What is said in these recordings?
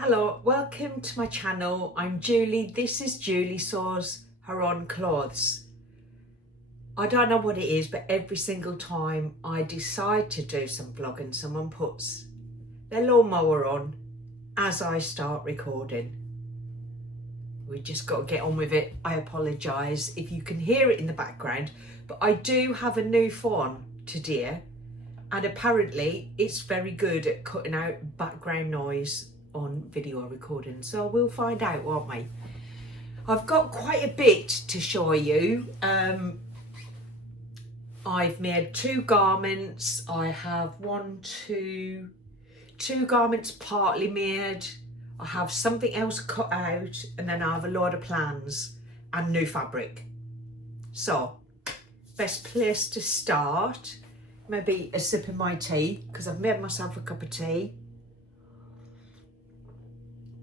Hello, welcome to my channel. I'm Julie. This is Julie Sews Her Own Clothes. I don't know what it is, but every single time I decide to do some vlogging, someone puts their lawnmower on as I start recording. We just got to get on with it. I apologise if you can hear it in the background, but I do have a new phone today, and apparently it's very good at cutting out background noise on video recording, so we'll find out, won't we? I've got quite a bit to show you. I've made two garments. I have two garments partly made. I have something else cut out, and then I have a load of plans and new fabric. So best place to start, maybe a sip of my tea, because I've made myself a cup of tea.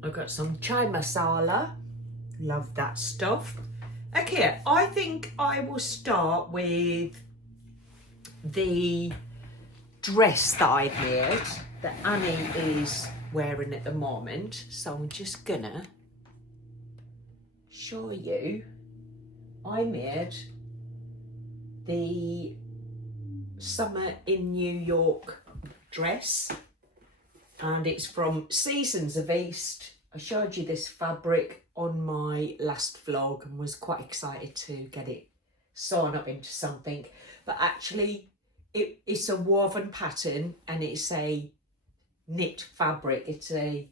I've got some chai masala, love that stuff. Okay, I think I will start with the dress that I made that Annie is wearing at the moment. So I'm just gonna show you. I made the Summer in New York dress, and it's from Seasons of East. I showed you this fabric on my last vlog and was quite excited to get it sewn up into something, but actually it's a woven pattern and it's a knit fabric. It's a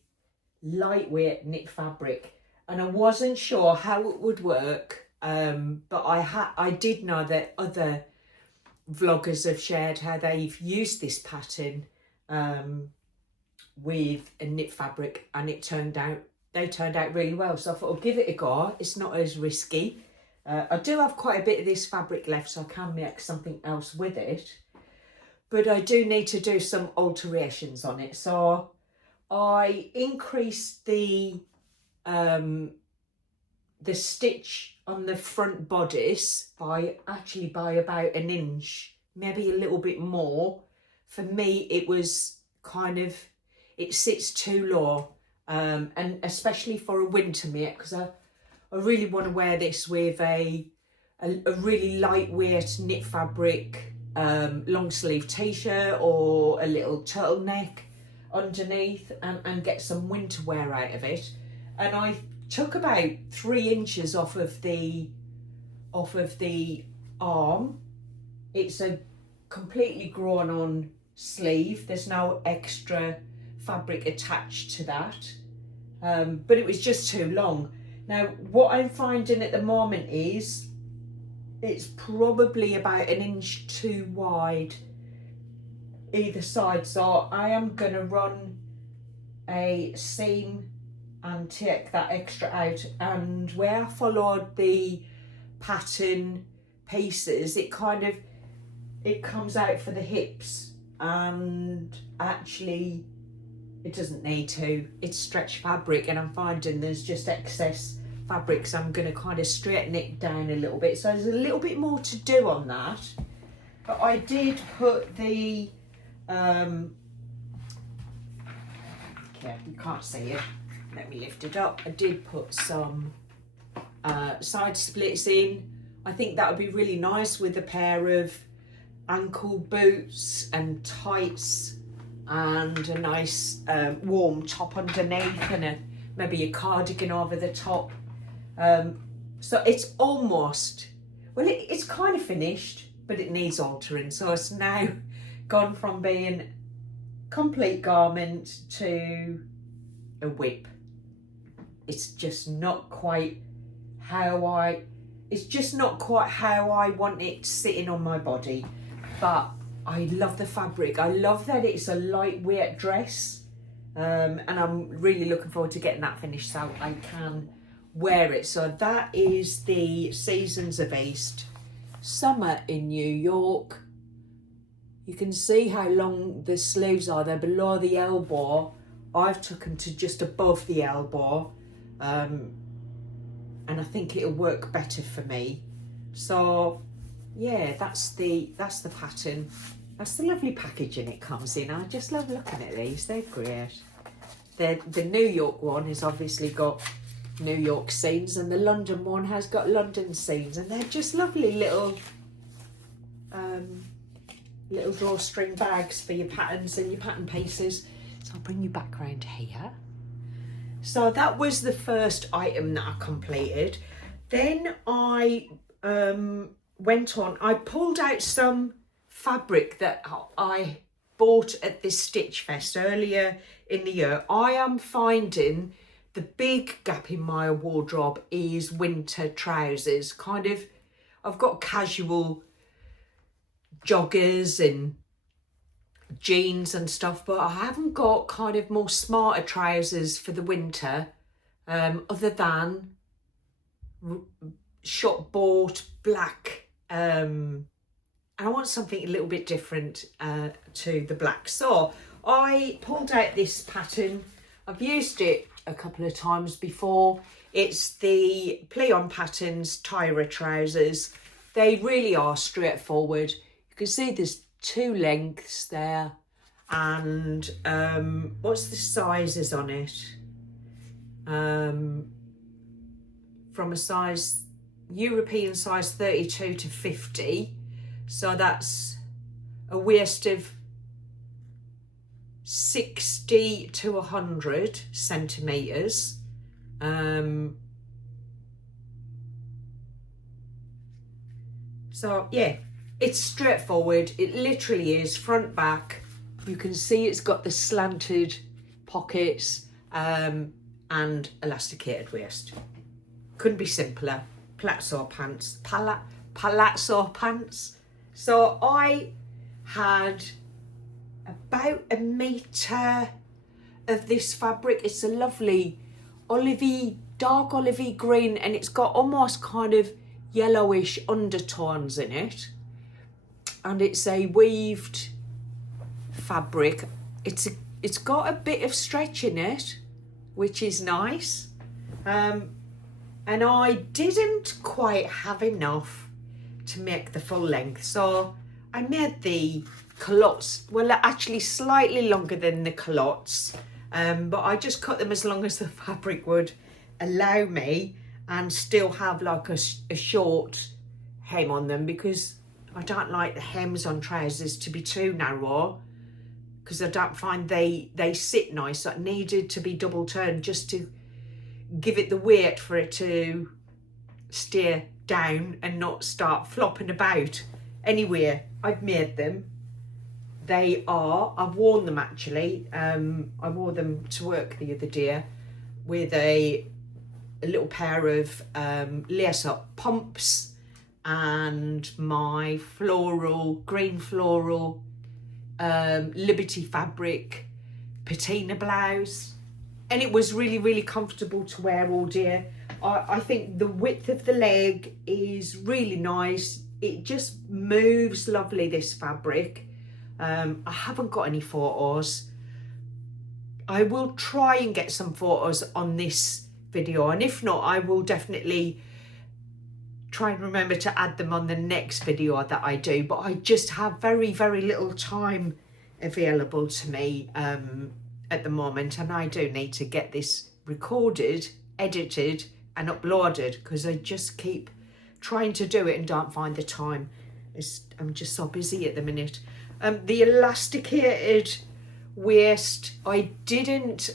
lightweight knit fabric, and I wasn't sure how it would work, but I did know that other vloggers have shared how they've used this pattern with a knit fabric, and they turned out really well, so I thought I'll give it a go. It's not as risky. I do have quite a bit of this fabric left, so I can make something else with it, but I do need to do some alterations on it. So I increased the stitch on the front bodice by about an inch, maybe a little bit more. For me it was it sits too low, and especially for a winter mate, because I really want to wear this with a really lightweight knit fabric long sleeve t-shirt or a little turtleneck underneath, and get some winter wear out of it. And I took about 3 inches off of the arm. It's a completely grown on sleeve. There's no extra fabric attached to that, but it was just too long. Now what I'm finding at the moment is it's probably about an inch too wide either side, so I am going to run a seam and take that extra out. And where I followed the pattern pieces, it comes out for the hips, and actually it doesn't need to. It's stretch fabric, and I'm finding there's just excess fabric, so I'm going to kind of straighten it down a little bit. So there's a little bit more to do on that, but I did put the okay, you can't see it, let me lift it up. I did put some side splits in. I think that would be really nice with a pair of ankle boots and tights and a nice warm top underneath, and maybe a cardigan over the top. So it's almost, well, it's kind of finished, but it needs altering. So it's now gone from being complete garment to a whip. It's just not quite how I want it sitting on my body, but I love the fabric. I love that it's a lightweight dress, and I'm really looking forward to getting that finished so I can wear it. So that is the Seasons of East Summer in New York. You can see how long the sleeves are. They're below the elbow. I've took them to just above the elbow, and I think it'll work better for me. So yeah, that's the pattern. That's the lovely packaging it comes in. I just love looking at these, they're great. The New York one has obviously got New York seams, and the London one has got London seams, and they're just lovely little little drawstring bags for your patterns and your pattern pieces. So I'll bring you back round here. So that was the first item that I completed. Then I went on, I pulled out some fabric that I bought at this Stitch Fest earlier in the year. I am finding the big gap in my wardrobe is winter trousers. Kind of, I've got casual joggers and jeans and stuff, but I haven't got kind of more smarter trousers for the winter, other than shop bought black, and I want something a little bit different to the black. So I pulled out this pattern. I've used it a couple of times before. It's the play-on patterns Tyra trousers. They really are straightforward. You can see there's 2 lengths there, and what's the sizes on it? From a size, European size 32 to 50. So that's a waist of 60 to 100 centimetres. So yeah, it's straightforward. It literally is front, back. You can see it's got the slanted pockets and elasticated waist. Couldn't be simpler. Palazzo pants. Palazzo pants. So I had about a metre of this fabric. It's a lovely olivey, dark olivey green, and it's got almost kind of yellowish undertones in it. And it's a weaved fabric. It's got a bit of stretch in it, which is nice. And I didn't quite have enough to make the full length, so I made the cullottes, well, actually slightly longer than the cullottes, but I just cut them as long as the fabric would allow me, and still have like a short hem on them, because I don't like the hems on trousers to be too narrow, because I don't find they sit nice. So it needed to be double turned just to give it the weight for it to stay down and not start flopping about. Anyway, I've made them. I've worn them actually. I wore them to work the other day with a little pair of lace up pumps and my green floral Liberty fabric patina blouse, and it was really, really comfortable to wear all day. I think the width of the leg is really nice. It just moves lovely, this fabric. I haven't got any photos. I will try and get some photos on this video, and if not, I will definitely try and remember to add them on the next video that I do. But I just have very, very little time available to me at the moment, and I do need to get this recorded, edited and uploaded, because I just keep trying to do it and don't find the time. I'm just so busy at the minute. The elasticated waist, I didn't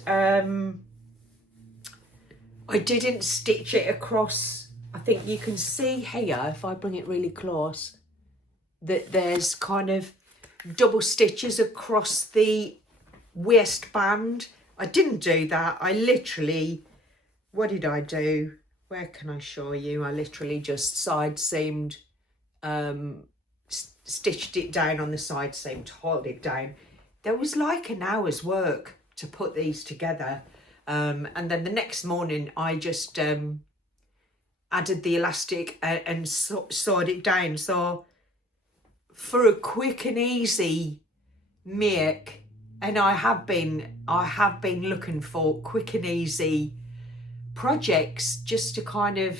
stitch it across. I think you can see here, if I bring it really close, that there's kind of double stitches across the waistband. I didn't do that. I literally, what did I do? Where can I show you? I literally just side seamed, stitched it down on the side seam to hold it down. There was like an hour's work to put these together. And then the next morning I just added the elastic and sewed it down. So for a quick and easy make, and I have been looking for quick and easy projects just to kind of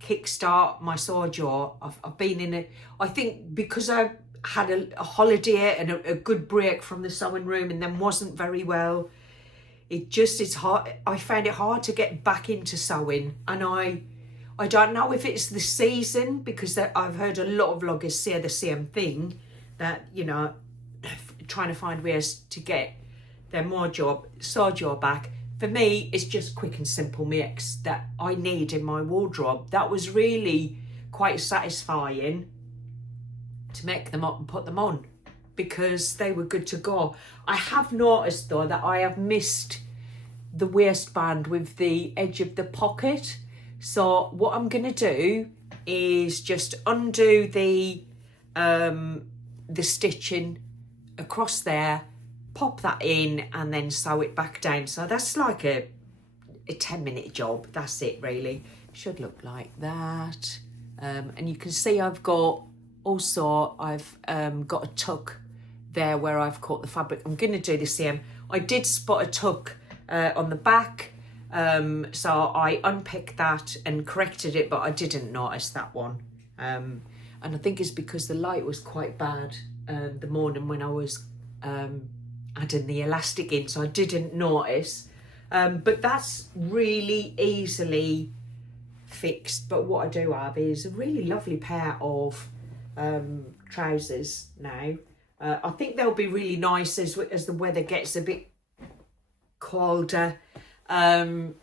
kickstart my sew jaw. I've been in it, I think, because I had a holiday and a good break from the sewing room, and then wasn't very well. it just is hard. I found it hard to get back into sewing, and I don't know if it's the season, because I've heard a lot of vloggers say the same thing, that, you know, trying to find ways to get their sew job back. For me, it's just quick and simple mix that I need in my wardrobe. That was really quite satisfying to make them up and put them on, because they were good to go. I have noticed though that I have missed the waistband with the edge of the pocket. So what I'm gonna do is just undo the stitching across there, pop that in, and then sew it back down. So that's like a 10-minute job. That's it really. Should look like that. And you can see I've got a tuck there where I've caught the fabric. I'm going to do the same. I did spot a tuck on the back, so I unpicked that and corrected it, but I didn't notice that one. And I think it's because the light was quite bad the morning when I was adding the elastic in, so I didn't notice. But that's really easily fixed. But what I do have is a really lovely pair of trousers now. I think they'll be really nice as the weather gets a bit colder. I'm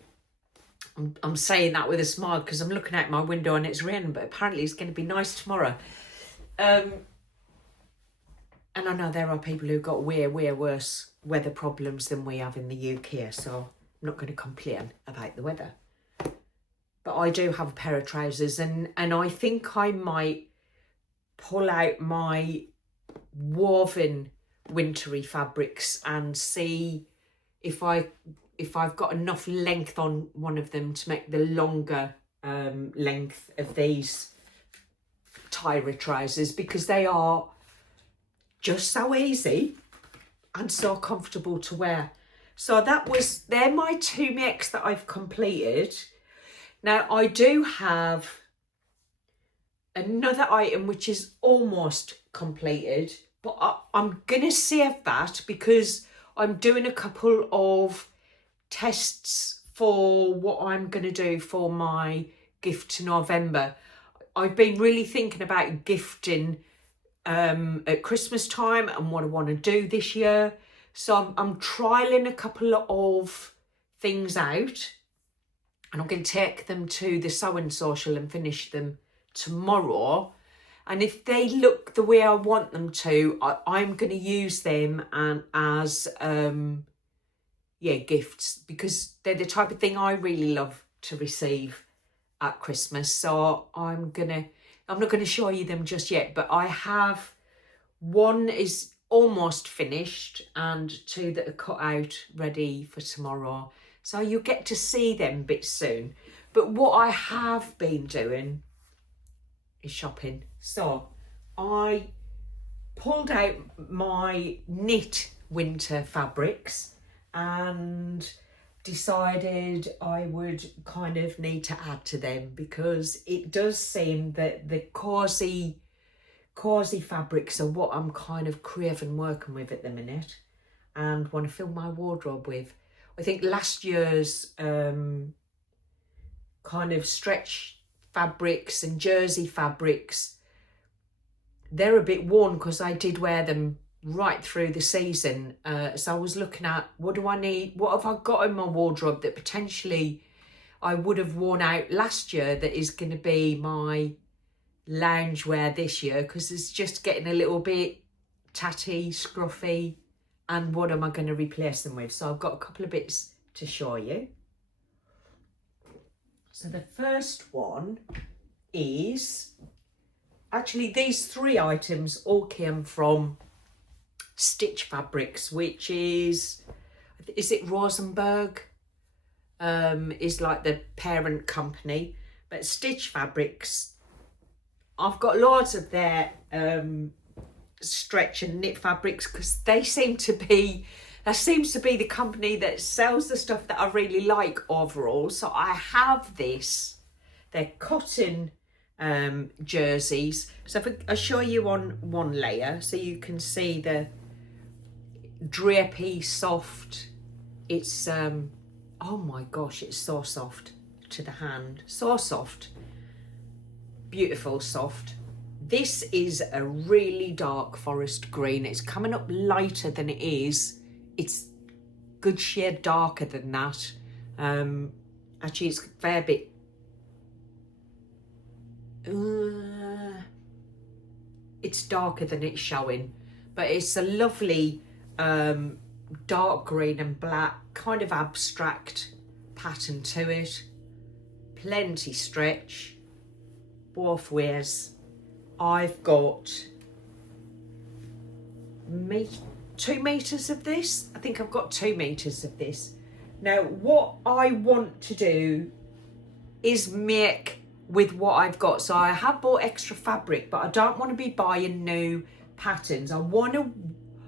saying that with a smile because I'm looking out my window and it's raining, but apparently it's going to be nice tomorrow. And I know there are people who've got way worse weather problems than we have in the UK, so I'm not going to complain about the weather. But I do have a pair of trousers, and I think I might pull out my woven wintry fabrics and see if I've got enough length on one of them to make the longer length of these Tyra trousers, because they are just so easy and so comfortable to wear. So they're my two makes that I've completed. Now I do have another item which is almost completed, but I'm gonna save that because I'm doing a couple of tests for what I'm gonna do for my gift to November. I've been really thinking about gifting at Christmas time and what I want to do this year. So I'm trialing a couple of things out, and I'm going to take them to the Southern Sewcial and finish them tomorrow. And if they look the way I want them to, I'm going to use them as gifts, because they're the type of thing I really love to receive at Christmas. So I'm not going to show you them just yet, but I have one is almost finished and two that are cut out ready for tomorrow. So you'll get to see them bits soon. But what I have been doing is shopping. So I pulled out my knit winter fabrics and decided I would kind of need to add to them, because it does seem that the Cosy fabrics are what I'm kind of craving working with at the minute and want to fill my wardrobe with. I think last year's kind of stretch fabrics and jersey fabrics, they're a bit worn because I did wear them right through the season. So I was looking at, what do I need? What have I got in my wardrobe that potentially I would have worn out last year that is going to be my loungewear this year, because it's just getting a little bit tatty, scruffy, and what am I going to replace them with? So I've got a couple of bits to show you. So the first one is, actually these three items all came from Stitch Fabrics, which is it Rosenberg? Is like the parent company, but Stitch Fabrics, I've got loads of their stretch and knit fabrics, because that seems to be the company that sells the stuff that I really like overall. So I have this, they're cotton jerseys. So if I show you on one layer so you can see the drapey soft It's, oh my gosh, it's so soft to the hand. So soft. Beautiful soft. This is a really dark forest green. It's coming up lighter than it is. It's good shade darker than that. Actually, it's a fair bit. It's darker than it's showing, but it's a lovely dark green and black, kind of abstract pattern to it. Plenty stretch, both ways. I've got 2 meters of this. I think I've got 2 meters of this. Now, what I want to do is make with what I've got. So I have bought extra fabric, but I don't want to be buying new patterns. I want to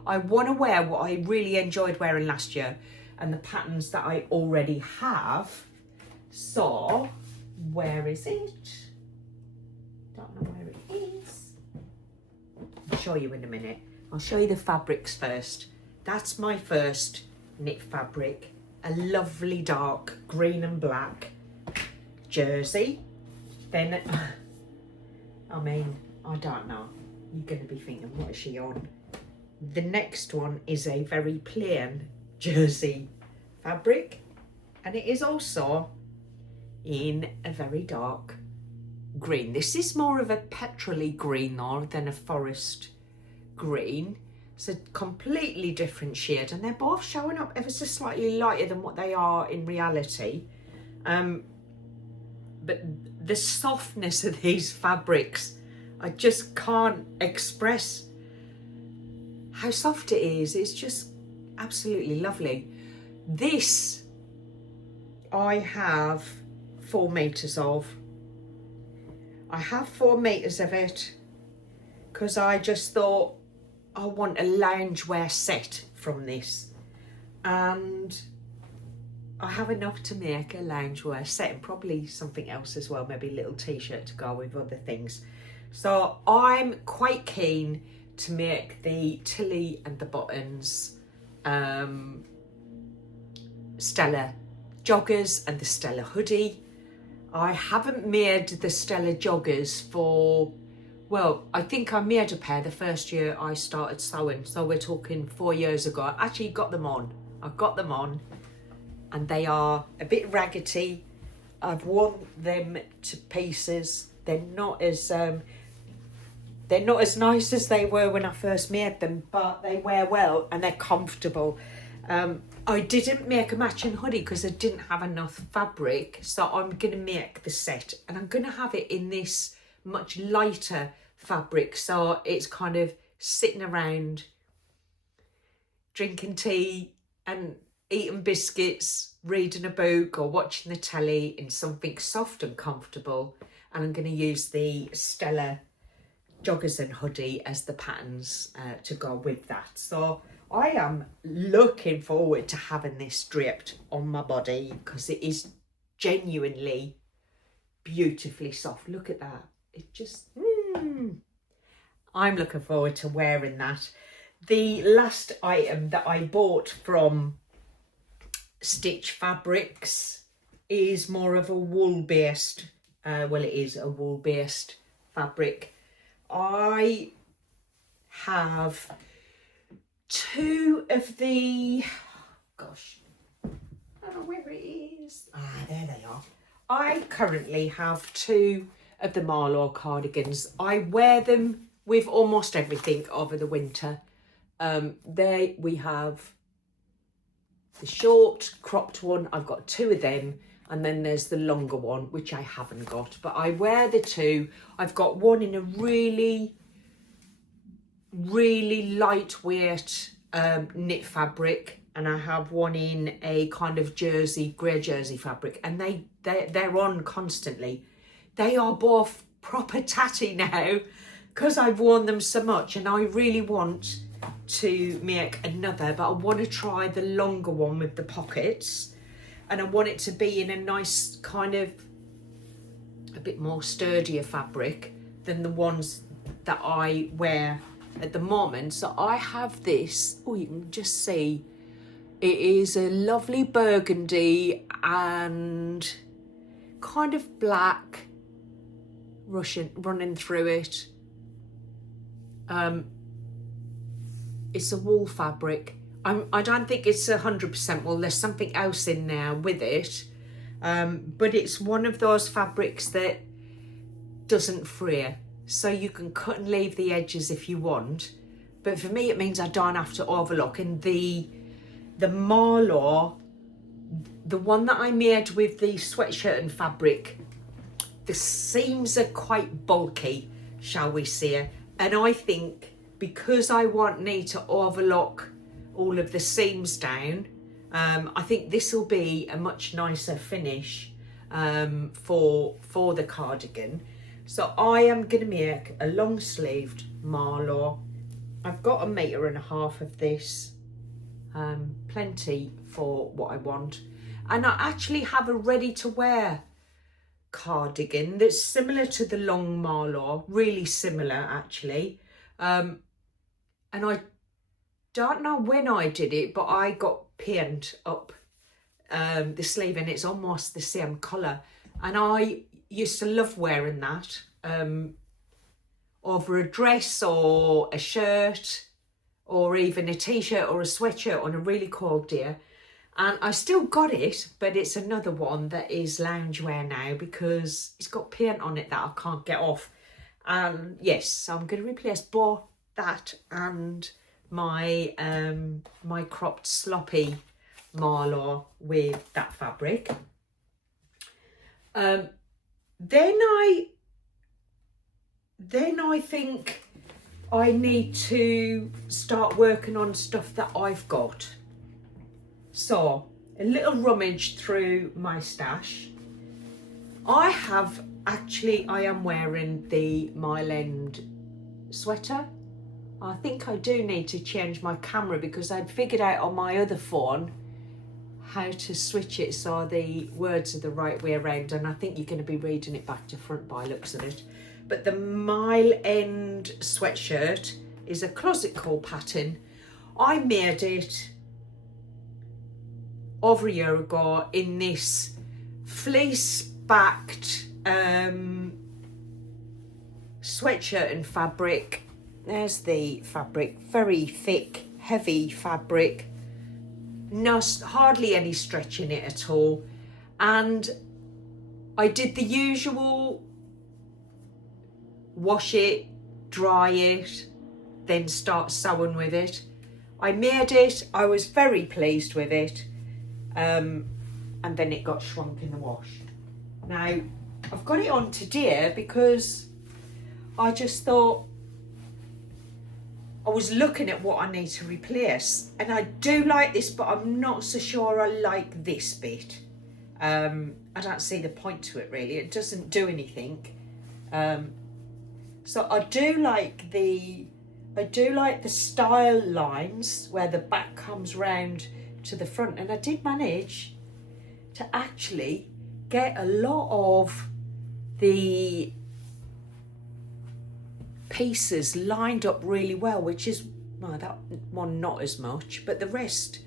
wear what I really enjoyed wearing last year and the patterns that I already have. So, where is it? Don't know where it is. I'll show you in a minute. I'll show you the fabrics first. That's my first knit fabric. A lovely dark green and black jersey. Then, I mean, I don't know. You're going to be thinking, what is she on? The next one is a very plain jersey fabric. And it is also in a very dark green. This is more of a petrol-y green though than a forest green. It's a completely different shade, and they're both showing up ever so slightly lighter than what they are in reality. But the softness of these fabrics, I just can't express how soft it is. It's just absolutely lovely. This I have 4 meters of. I have 4 meters of it because I just thought I want a loungewear set from this, and I have enough to make a loungewear set and probably something else as well, maybe a little t-shirt to go with other things. So I'm quite keen to make the tilly and the buttons Stella joggers and the Stella hoodie. I haven't made the Stella joggers for, well, I think I made a pair the first year I started sewing. So we're talking 4 years ago. I actually got them on. I got them on and they are a bit raggedy. I've worn them to pieces. They're not as nice as they were when I first made them, but they wear well and they're comfortable. I didn't make a matching hoodie because I didn't have enough fabric, so I'm going to make the set and I'm going to have it in this much lighter fabric, so it's kind of sitting around drinking tea and eating biscuits, reading a book or watching the telly in something soft and comfortable. And I'm going to use the Stella joggers and hoodie as the patterns to go with that. So I am looking forward to having this draped on my body because it is genuinely beautifully soft. Look at that. It just, I'm looking forward to wearing that. The last item that I bought from Stitch Fabrics is more of a wool based, well, it is a wool based fabric. I have 2 of the, gosh, I don't know where it is. Ah, there they are. I currently have 2 of the Marlo cardigans. I wear them with almost everything over the winter. There we have the short cropped one. I've got 2 of them, and then there's the longer one which I haven't got, but I wear the 2. I've got one in a really lightweight knit fabric, and I have one in a kind of grey jersey fabric, and they're on constantly. They are both proper tatty now because I've worn them so much, and I really want to make another, but I want to try the longer one with the pockets, and I want it to be in a nice kind of a bit more sturdier fabric than the ones that I wear at the moment. So I have this, oh, you can just see It is a lovely burgundy and kind of black running through it. It's a wool fabric. I don't think it's 100% wool. There's something else in there with it. But it's one of those fabrics that doesn't fray. So you can cut and leave the edges if you want. But for me, it means I don't have to overlock. And the Marlo, the one that I made with the sweatshirt and fabric, the seams are quite bulky, shall we say. And I think because I won't need to overlock all of the seams down, I think this will be a much nicer finish for the cardigan. So I am going to make a long sleeved Marlo. I've got 1.5 meters of this, plenty for what I want. And I actually have a ready to wear cardigan that's similar to the long Marlo, really similar actually. And I don't know when I did it, but I got paint up the sleeve and it's almost the same colour. And I used to love wearing that over a dress or a shirt or even a t-shirt or a sweatshirt on a really cold day. And I still got it, but it's another one that is loungewear now because it's got paint on it that I can't get off. And yes, so I'm going to replace both that and my my cropped sloppy Marlo with that fabric. Then I think I need to start working on stuff that I've got. So a little rummage through my stash. I am wearing the Mile End sweater. I think I do need to change my camera because I'd figured out on my other phone how to switch it so the words are the right way around, and I think you're going to be reading it back to front by looks of it. But the Mile End sweatshirt is a closet call pattern. I made it over a year ago in this fleece backed sweatshirt and fabric. There's the fabric, very thick, heavy fabric. No, hardly any stretch in it at all. And I did the usual wash it, dry it, then start sewing with it. I made it, I was very pleased with it, and then it got shrunk in the wash. Now, I've got it on today because I just thought, I was looking at what I need to replace, and I do like this, but I'm not so sure I like this bit. I don't see the point to it really. It doesn't do anything. So I do like the style lines where the back comes round to the front, and I did manage to actually get a lot of the pieces lined up really well, which is, well, that one not as much, but the rest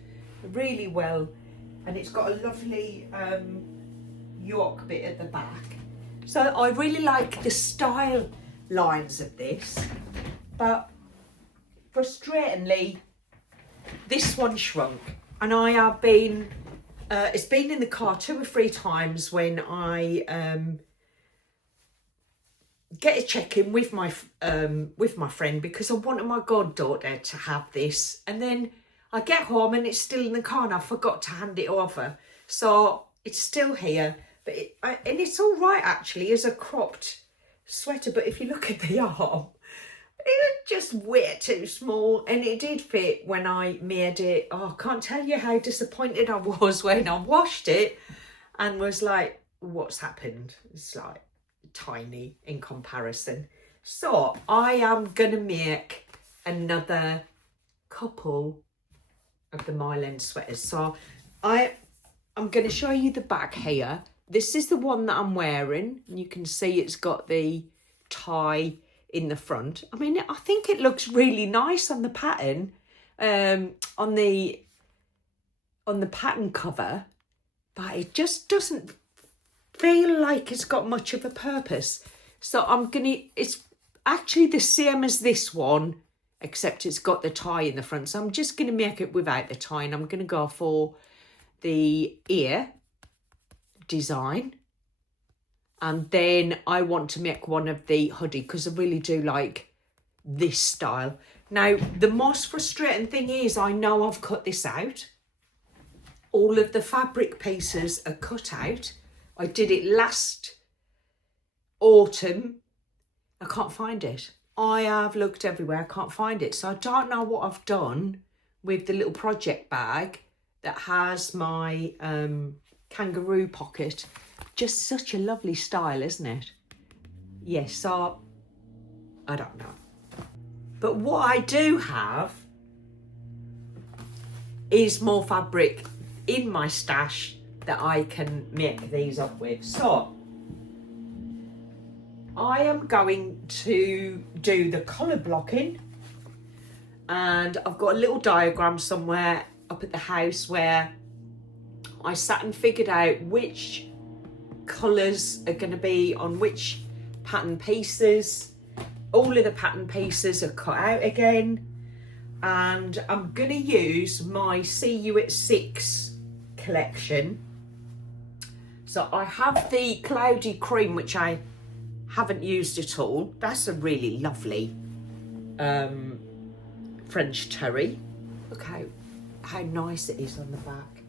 really well. And it's got a lovely yoke bit at the back. So I really like the style lines of this, but frustratingly this one shrunk, and I have been it's been in the car 2 or 3 times when I get a check-in with my friend because I wanted my goddaughter to have this, and then I get home and it's still in the car and I forgot to hand it over, so it's still here. But and it's all right actually as a cropped sweater, but if you look at the arm, it was just way too small, and it did fit when I made it. Oh, I can't tell you how disappointed I was when I washed it and was like, what's happened? It's like tiny in comparison. So I am gonna make another couple of the Mile End sweaters. So I'm going to show you the back here. This is the one that I'm wearing. You can see it's got the tie in the front. I mean, I think it looks really nice on the pattern, on the on the pattern cover, but it just doesn't feel like it's got much of a purpose. So it's actually the same as this one, except it's got the tie in the front. So I'm just going to make it without the tie, and I'm going to go for the ear design. And then I want to make one of the hoodie because I really do like this style. Now, the most frustrating thing is I know I've cut this out. All of the fabric pieces are cut out. I did it last autumn. I can't find it. I have looked everywhere. I can't find it. So I don't know what I've done with the little project bag that has my kangaroo pocket. Just such a lovely style, isn't it? Yes, so I don't know. But what I do have is more fabric in my stash that I can make these up with. So I am going to do the colour blocking, and I've got a little diagram somewhere up at the house where I sat and figured out which colours are going to be on which pattern pieces. All of the pattern pieces are cut out again, and I'm going to use my See You at 6 collection. So I have the cloudy cream, which I haven't used at all. That's a really lovely French terry. Look how nice it is on the back.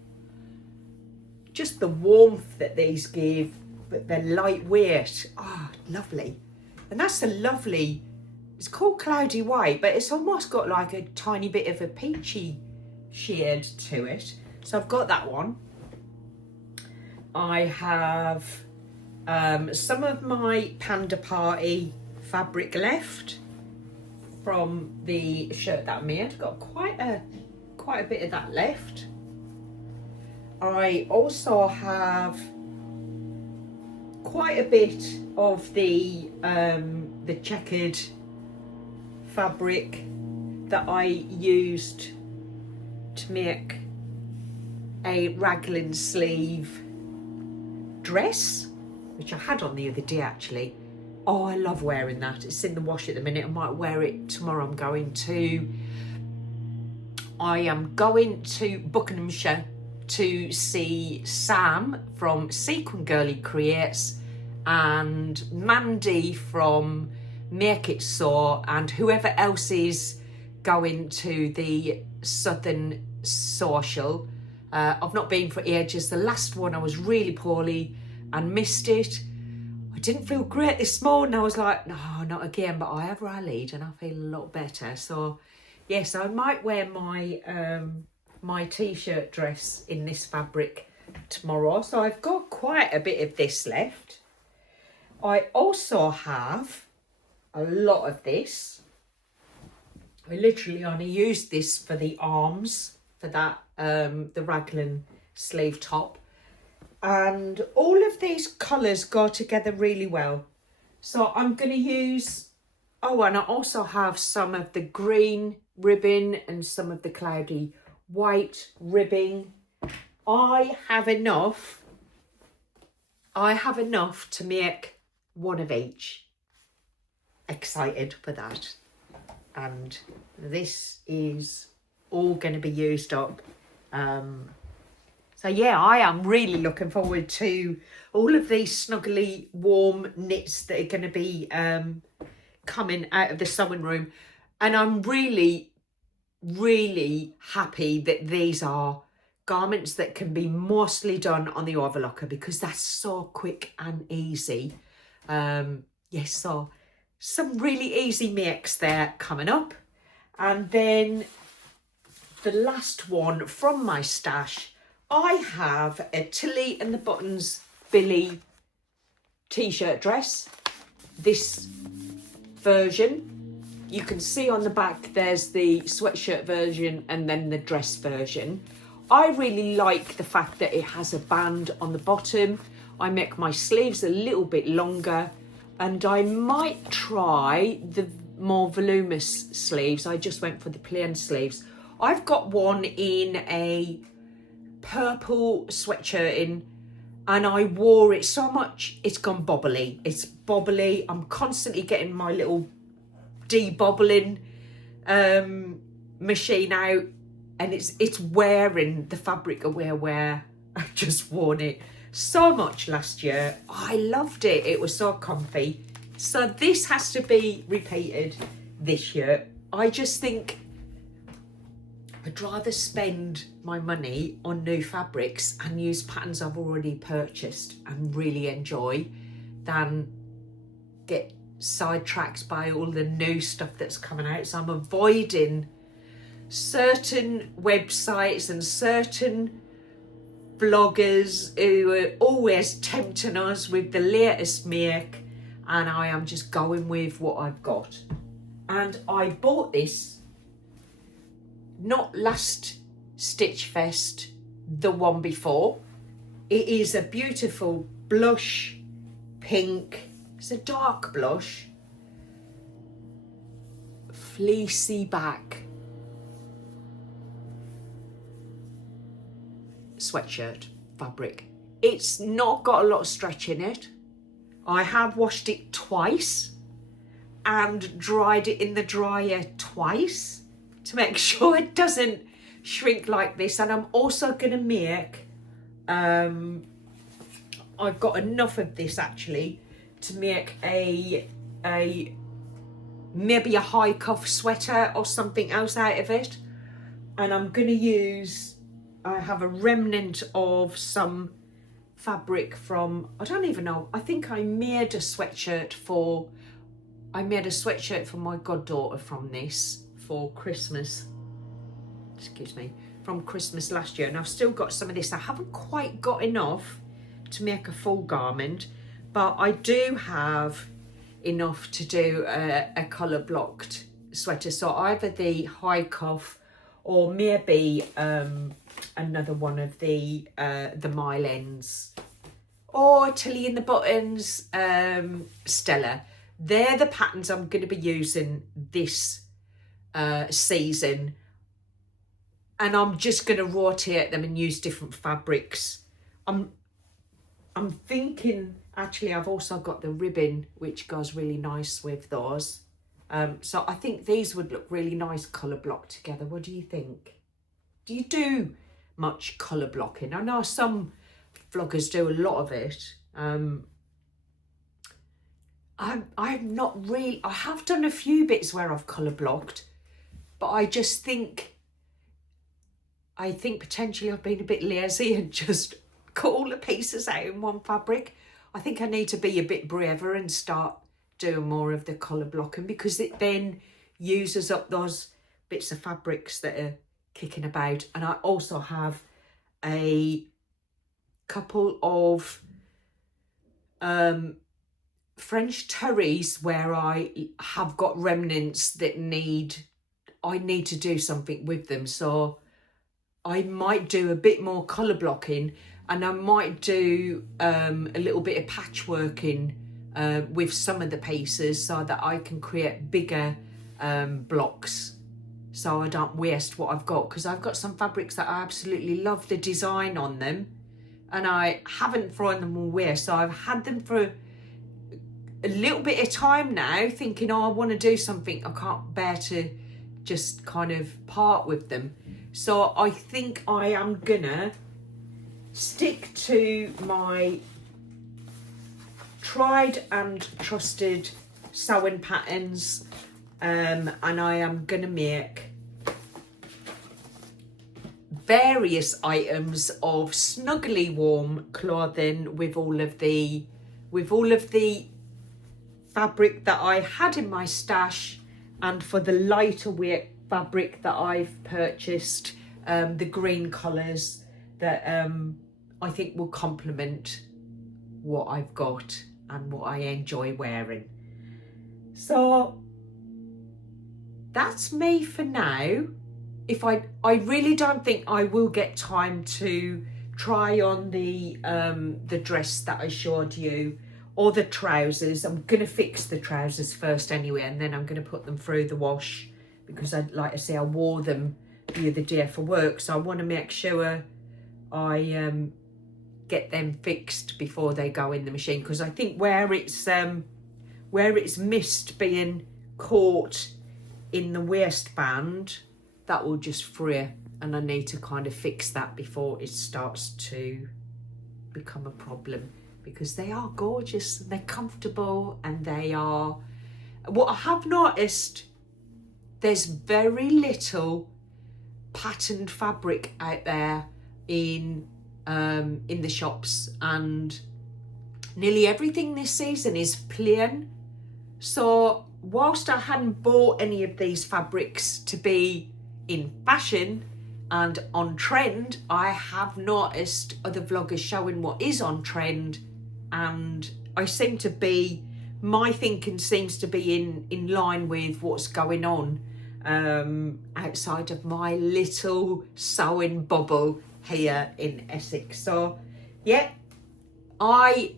Just the warmth that these give, but they're lightweight. Ah, lovely. And that's a lovely, it's called Cloudy White, but it's almost got like a tiny bit of a peachy shade to it. So I've got that one. I have some of my Panda Party fabric left from the shirt that I made. Got quite a bit of that left. I also have quite a bit of the checkered fabric that I used to make a raglan sleeve dress, which I had on the other day actually. Oh, I love wearing that. It's in the wash at the minute. I might wear it tomorrow. I am going to Buckinghamshire to see Sam from Sequin Girly Creates and Mandy from Make It So, and whoever else is going to the Southern Sewcial. I've not been for ages. The last one I was really poorly and missed it. I didn't feel great this morning. I was like, no, not again, but I have rallied and I feel a lot better. So yes, I might wear my my t-shirt dress in this fabric tomorrow. So I've got quite a bit of this left. I also have a lot of this. I literally only used this for the arms, for that the raglan sleeve top, and all of these colours go together really well. So I'm going to use, oh, and I also have some of the green ribbon and some of the cloudy white ribbing. I have enough to make one of each. Excited for that. And this is all going to be used up. So yeah, I am really looking forward to all of these snuggly warm knits that are going to be coming out of the sewing room. And I'm really, really happy that these are garments that can be mostly done on the overlocker, because that's so quick and easy. Yes, so some really easy makes there coming up. And then the last one from my stash, I have a Tilly and the Buttons Billie t-shirt dress. This version, you can see on the back there's the sweatshirt version and then the dress version. I really like the fact that it has a band on the bottom. I make my sleeves a little bit longer, and I might try the more voluminous sleeves. I just went for the plain sleeves. I've got one in a purple sweatshirt in, and I wore it so much it's gone bobbly. It's bobbly. I'm constantly getting my little de-bobbling machine out, and it's wearing the fabric away where I've just worn it so much last year. I loved it. It was so comfy. So this has to be repeated this year. I just think I'd rather spend my money on new fabrics and use patterns I've already purchased and really enjoy than get sidetracked by all the new stuff that's coming out. So I'm avoiding certain websites and certain bloggers who are always tempting us with the latest make, and I am just going with what I've got. And I bought this not last Stitch Fest, the one before. It is a beautiful blush pink. It's a dark blush, fleecy back sweatshirt fabric. It's not got a lot of stretch in it. I have washed it twice and dried it in the dryer twice to make sure it doesn't shrink like this. And I'm also going to make, I've got enough of this actually to make a maybe a high cuff sweater or something else out of it. And I'm going to use, I have a remnant of some fabric from, I don't even know, I think I made a sweatshirt for my goddaughter from this for Christmas, excuse me, from Christmas last year, and I've still got some of this. I haven't quite got enough to make a full garment, but I do have enough to do a colour blocked sweater, so either the high cuff or maybe another one of the mile ends, or Tilly in the Buttons, Stella. They're the patterns I'm going to be using this season, and I'm just going to rotate them and use different fabrics. I'm thinking, actually, I've also got the ribbon which goes really nice with those. So I think these would look really nice colour blocked together. What do you think? Do you do much colour blocking? I know some vloggers do a lot of it. I'm not really, I have done a few bits where I've colour blocked, but I just think, potentially I've been a bit lazy and just cut all the pieces out in one fabric. I think I need to be a bit braver and start doing more of the colour blocking, because it then uses up those bits of fabrics that are kicking about. And I also have a couple of French terries where I have got remnants that I need to do something with them. So I might do a bit more colour blocking, and I might do a little bit of patchworking with some of the pieces so that I can create bigger blocks, so I don't waste what I've got, because I've got some fabrics that I absolutely love the design on them and I haven't thrown them away. So I've had them for a little bit of time now, thinking, oh, I want to do something. I can't bear to just kind of part with them. So I think I am gonna stick to my tried and trusted sewing patterns, and I am gonna make various items of snuggly warm clothing with all of the fabric that I had in my stash, and for the lighter weight fabric that I've purchased, the green colours that I think will complement what I've got and what I enjoy wearing. So that's me for now. If I really don't think I will get time to try on the dress that I showed you, or the trousers. I'm gonna fix the trousers first anyway, and then I'm gonna put them through the wash, because like I say, I wore them the other day for work, so I want to make sure I get them fixed before they go in the machine, because I think where it's missed being caught in the waistband, that will just fray, and I need to kind of fix that before it starts to become a problem, because they are gorgeous and they're comfortable, and they are, what I have noticed, there's very little patterned fabric out there in the shops, and nearly everything this season is plain. So whilst I hadn't bought any of these fabrics to be in fashion and on trend, I have noticed other vloggers showing what is on trend, and I seem to be, my thinking seems to be in line with what's going on outside of my little sewing bubble here in Essex. So yeah, I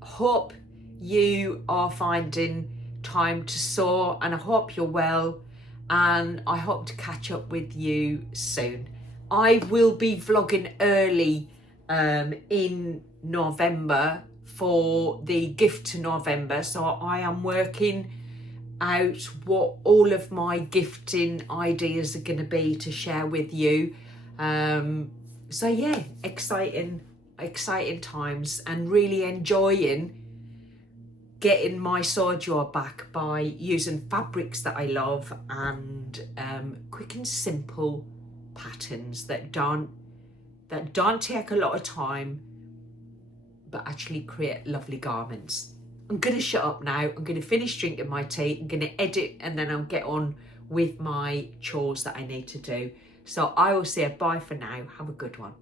hope you are finding time to sew, and I hope you're well, and I hope to catch up with you soon. I will be vlogging early in November for the gift to November, so I am working out what all of my gifting ideas are going to be to share with you. So yeah, exciting times, and really enjoying getting my sew drawer back by using fabrics that I love, and quick and simple patterns that don't take a lot of time, but actually create lovely garments. I'm going to shut up now. I'm going to finish drinking my tea. I'm going to edit, and then I'll get on with my chores that I need to do. So I will say bye for now. Have a good one.